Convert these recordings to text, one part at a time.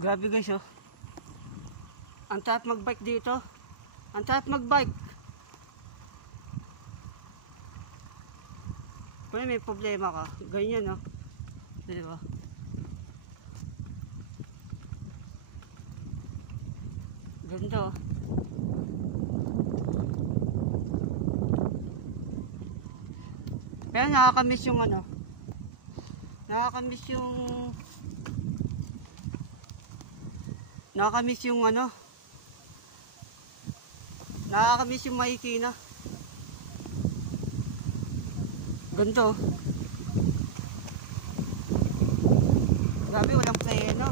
Grabe guys oh. Ang taat magbike dito. Ang taat magbike. Kung may problema ka, ganyan oh. Diba? Ganda oh. Kaya nakakamiss yung ano. Nakakamiss yung ano. Nakakamiss yung Mahikina. Ganito. Grabe, walang pleno.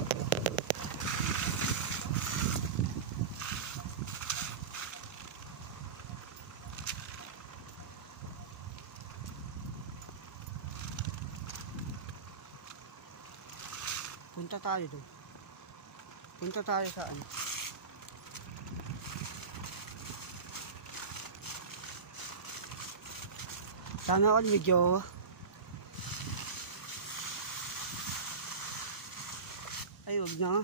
Punta tayo doon. Punta tayo sa ano. Sana all medyo ay wag na.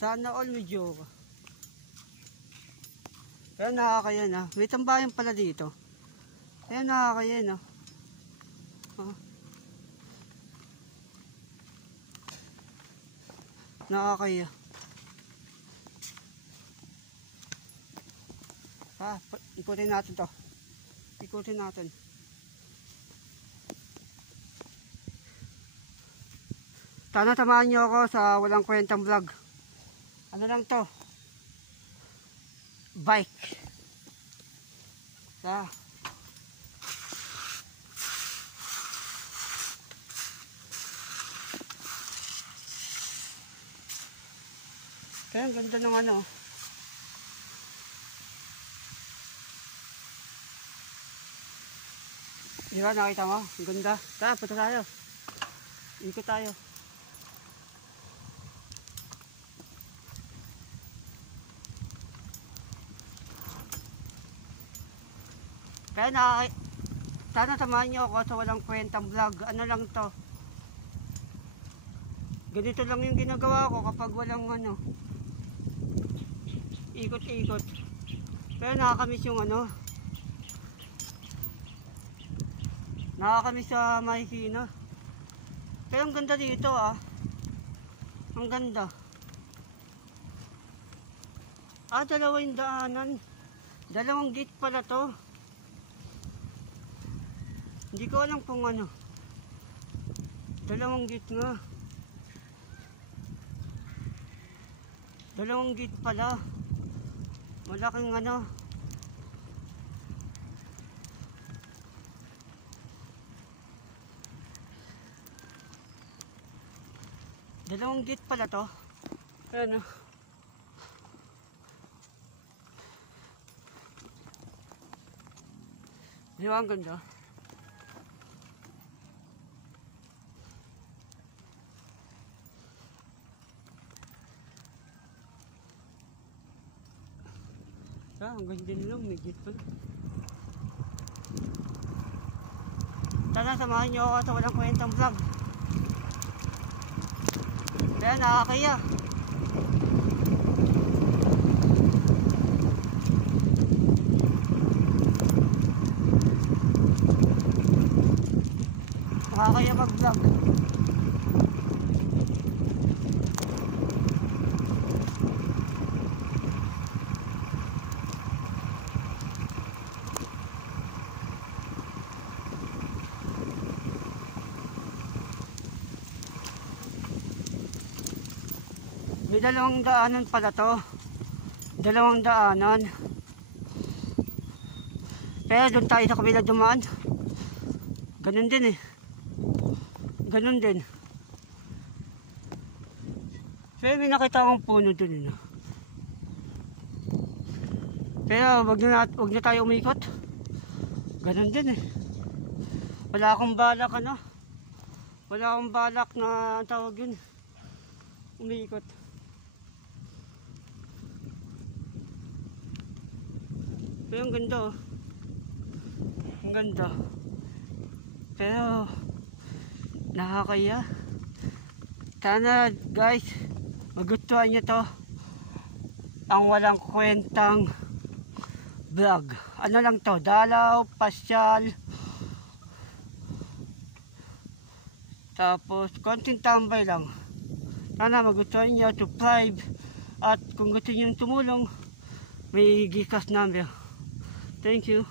Sana all medyo kaya nakakaya na. May tambayan pala dito. Kaya nakakaya na. Nakakaya. Ikutin natin to. Ikutin natin. Sana samahan niyo ako sa walang kwentang vlog. Ano lang to? Bike. Kaya ang ganda ng ano. Di ba nakita mo? Ang ganda. Tara, punta tayo. Ikot tayo. Kaya sana samahan niyo ako sa walang kwentang vlog. Ano lang to? Ganito lang yung ginagawa ko kapag walang ano. Ikot-ikot. Pero nakakamiss yung ano. Nakakamiss sa Mahikina. Pero ang ganda dito ah. Ang ganda. Dalawa yung daanan. Dalawang gate pala to. Hindi ko alam kung ano. Dalawang gate nga. Dalawang gate pala. Malaking ano. Dalawang gate pala to. Ayan o. Di ba ang ganda? Hanggang din lang, may gate pala. Sana samahan niyo ako sa walang kwentang vlog. Kaya nakakaya. Nakakaya mag-vlog. May dalawang daanan pala to. Dalawang daanan. Kaya doon tayo sa kabila dumaan. Ganun din eh. Ganun din. Kaya may nakita akong puno doon eh. Kaya wag na tayo umikot. Ganun din eh. Wala akong balak ano. Wala akong balak na tawag yun. Umikot. Pero ang ganda oh. Ang ganda. Pero nakakaya. Sana guys, magustuhan nyo to. Ang walang kwentang vlog. Ano lang to, dalaw, pasyal. Tapos konting tambay lang. Sana magustuhan nyo, subscribe. At kung gusto nyo tumulong, may Gcash number. Thank you.